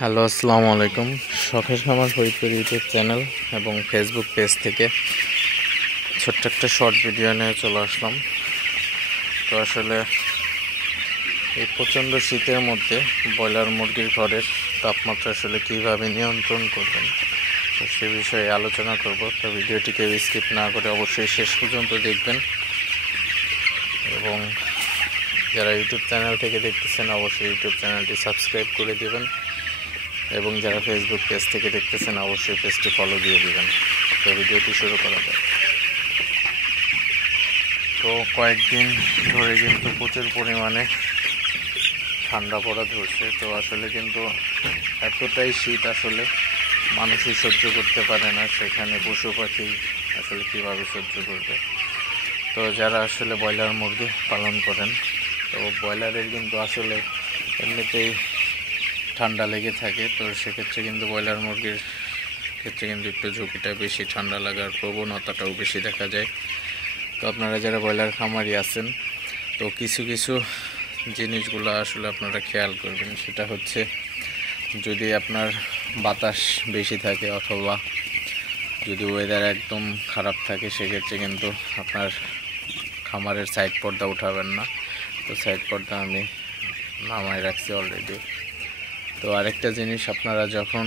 Hello, আসসালামু আলাইকুম। শখের খামার ফরিদপুর ইউটিউব চ্যানেল এবং ফেসবুক পেজ থেকে ছোট্ট একটা শর্ট ভিডিও নিয়ে চলে আসলাম। তো আসলে এই প্রচণ্ড শীতের মধ্যে ব্রয়লার মুরগির ঘরের তাপমাত্রা আসলে কীভাবে নিয়ন্ত্রণ করবেন, তো সে বিষয়ে আলোচনা করব। তো ভিডিওটিকে স্কিপ না করে অবশ্যই শেষ পর্যন্ত দেখবেন এবং যারা ইউটিউব চ্যানেল থেকে দেখতেছেন অবশ্যই ইউটিউব চ্যানেলটি সাবস্ক্রাইব করে দেবেন এবং যারা ফেসবুক পেজ থেকে দেখতেছেন অবশ্যই পেজটি ফলো দিয়ে দিবেন। তো ভিডিওটি শুরু করা যাক। তো কয়েকদিন ধরে কিন্তু প্রচুর পরিমাণে ঠান্ডা পড়া ধরছে। তো আসলে কিন্তু এতটাই শীত আসলে মানুষই সহ্য করতে পারে না, সেখানে পশু পাখি আসলে কীভাবে সহ্য করবে। তো যারা আসলে ব্রয়লার মুরগি পালন করেন, তো ব্রয়লারের কিন্তু আসলে এমনিতেই ঠান্ডা লেগে থাকে। তো সেক্ষেত্রে কিন্তু ব্রয়লার মুরগির ক্ষেত্রে কিন্তু একটু ঝুঁকিটা বেশি, ঠান্ডা লাগার প্রবণতাটাও বেশি দেখা যায়। তো আপনারা যারা ব্রয়লার খামারি আছেন, তো কিছু কিছু জিনিসগুলো আসলে আপনারা খেয়াল করবেন। সেটা হচ্ছে, যদি আপনার বাতাস বেশি থাকে অথবা যদি ওয়েদার একদম খারাপ থাকে, সেক্ষেত্রে কিন্তু আপনার খামারের সাইড পর্দা উঠাবেন না। তো সাইড পর্দা আমি নামায় রাখছি অলরেডি। তো আরেকটা জিনিস, আপনারা যখন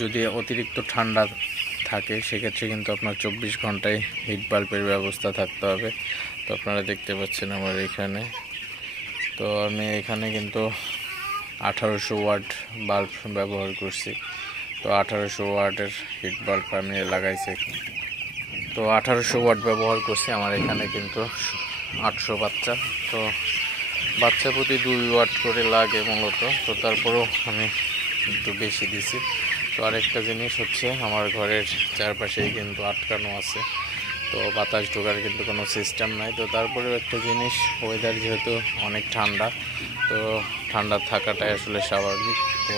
যদি অতিরিক্ত ঠান্ডা থাকে সেক্ষেত্রে কিন্তু আপনার 24 ঘন্টায় হিট বাল্বের ব্যবস্থা থাকতে হবে। তো আপনারা দেখতে পাচ্ছেন আমার এখানে, তো আমি এখানে কিন্তু 1800 ওয়াট বাল্ব ব্যবহার করছি। তো 1800 ওয়াটের হিট বাল্ব আমি লাগাইছি। তো 1800 ওয়াট ব্যবহার করছি। আমার এখানে কিন্তু 800 বাচ্চা। তো বাচ্চা প্রতি 2 ওয়াট করে লাগে মূলত। তো তারপরেও আমি একটু বেশি দিছি। তো আরেকটা জিনিস হচ্ছে, আমার ঘরের চারপাশেই কিন্তু আটকানো আছে, তো বাতাস ঢোকার কিন্তু কোনো সিস্টেম নাই। তো তারপরেও একটা জিনিস, ওয়েদার যেহেতু অনেক ঠান্ডা, তো ঠান্ডা থাকাটাই আসলে স্বাভাবিক। তো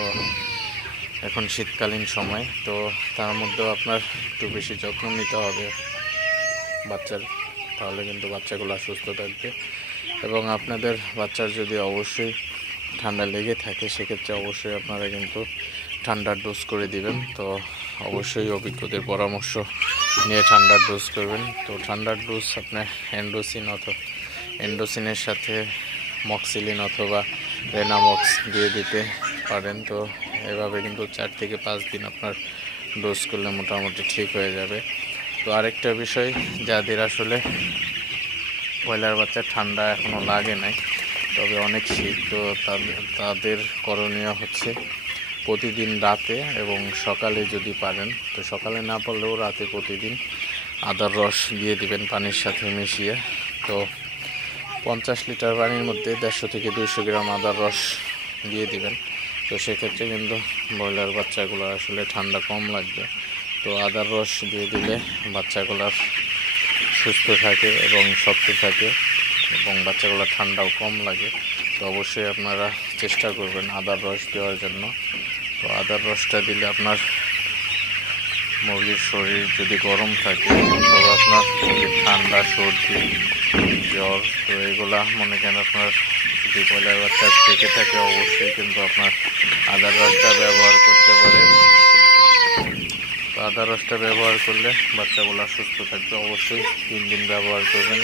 এখন শীতকালীন সময়, তো তার মধ্যেও আপনার একটু বেশি যত্ন নিতে হবে বাচ্চার, তাহলে কিন্তু বাচ্চাগুলো সুস্থ থাকবে। এবং আপনাদের বাচ্চার যদি অবশ্যই ঠান্ডা লেগে থাকে, সেক্ষেত্রে অবশ্যই আপনারা কিন্তু ঠান্ডার ডোজ করে দিবেন। তো অবশ্যই অভিজ্ঞদের পরামর্শ নিয়ে ঠান্ডার ডোজ করবেন। তো ঠান্ডার ডোজ আপনার এন্ডোসিনের সাথে মক্সিলিন অথবা রেনামক্স দিয়ে দিতে পারেন। তো এভাবে কিন্তু 4 থেকে 5 দিন আপনার ডোজ করলে মোটামুটি ঠিক হয়ে যাবে। তো আরেকটা বিষয়, যাদের আসলে ব্রয়লার বাচ্চা ঠান্ডা এখনও লাগে নাই, তবে অনেক শীত, তো তাদের করণীয় হচ্ছে প্রতিদিন রাতে এবং সকালে যদি পারেন, তো সকালে না পারলেও রাতে প্রতিদিন আদার রস দিয়ে দিবেন পানির সাথে মিশিয়ে। তো 50 লিটার পানির মধ্যে 150 থেকে 200 গ্রাম আদার রস দিয়ে দিবেন। তো সেক্ষেত্রে কিন্তু ব্রয়লার বাচ্চাগুলো আসলে ঠান্ডা কম লাগবে। তো আদার রস দিয়ে দিলে বাচ্চাগুলোর সুস্থ থাকে এবং শক্ত থাকে এবং বাচ্চাগুলো ঠান্ডাও কম লাগে। তো অবশ্যই আপনারা চেষ্টা করবেন আদার রস দেওয়ার জন্য। তো আদার রসটা দিলে আপনার মুরগির শরীর যদি গরম থাকে অথবা আপনার মুরগির ঠান্ডা, সর্দি, জ্বর, তো এগুলা মনে করেন আপনার যদি ব্রয়লার বাচ্চা থেকে থাকে, অবশ্যই কিন্তু আপনার আদার রসটা ব্যবহার করতে পারেন। তো আদা রসটা ব্যবহার করলে বাচ্চাগুলো সুস্থ থাকবে। অবশ্যই 3 দিন ব্যবহার করবেন।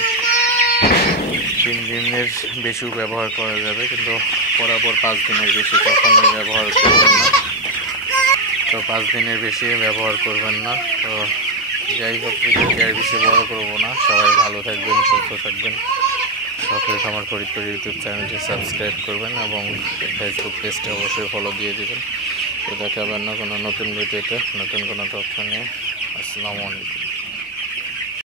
3 দিনের বেশিও ব্যবহার করা যাবে, কিন্তু পরাপর 5 দিনের বেশি কখনোই ব্যবহার করবেন না। তো 5 দিনের বেশি ব্যবহার করবেন না। তো যাই হোক, ভিডিওটি আর বেশি বড় করবো না। সবাই ভালো থাকবেন, সুস্থ থাকবেন। শখের খামার ফরিদপুর ইউটিউব চ্যানেলটি সাবস্ক্রাইব করবেন এবং ফেসবুক পেজটি অবশ্যই ফলো দিয়ে দেবেন। তো দেখাবেন না কোনো নতুন ভিডিওতে নতুন কোনো তথ্য নিয়ে। আসসালামু আলাইকুম।